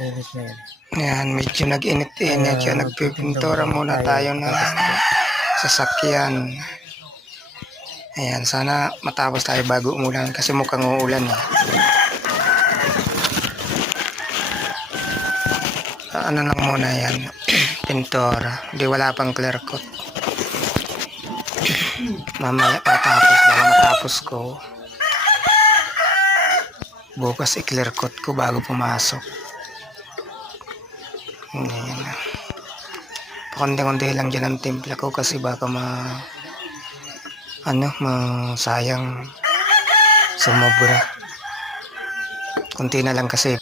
Init na yun. Ayan, medyo nag-init-init yun. Nagpipintura muna tayo ng sasakyan. Ayan, sana matapos tayo bago umulan kasi mukhang uulan. Ano lang muna yan, pintura. Hindi, wala pang clear coat. Mamaya matapos, baka matapos ko. Bukas i-clear coat ko bago pumasok. Ayan. Pakunti-kunti lang dyan ang timpla ko kasi baka masayang sumobra. Kunti na lang kasi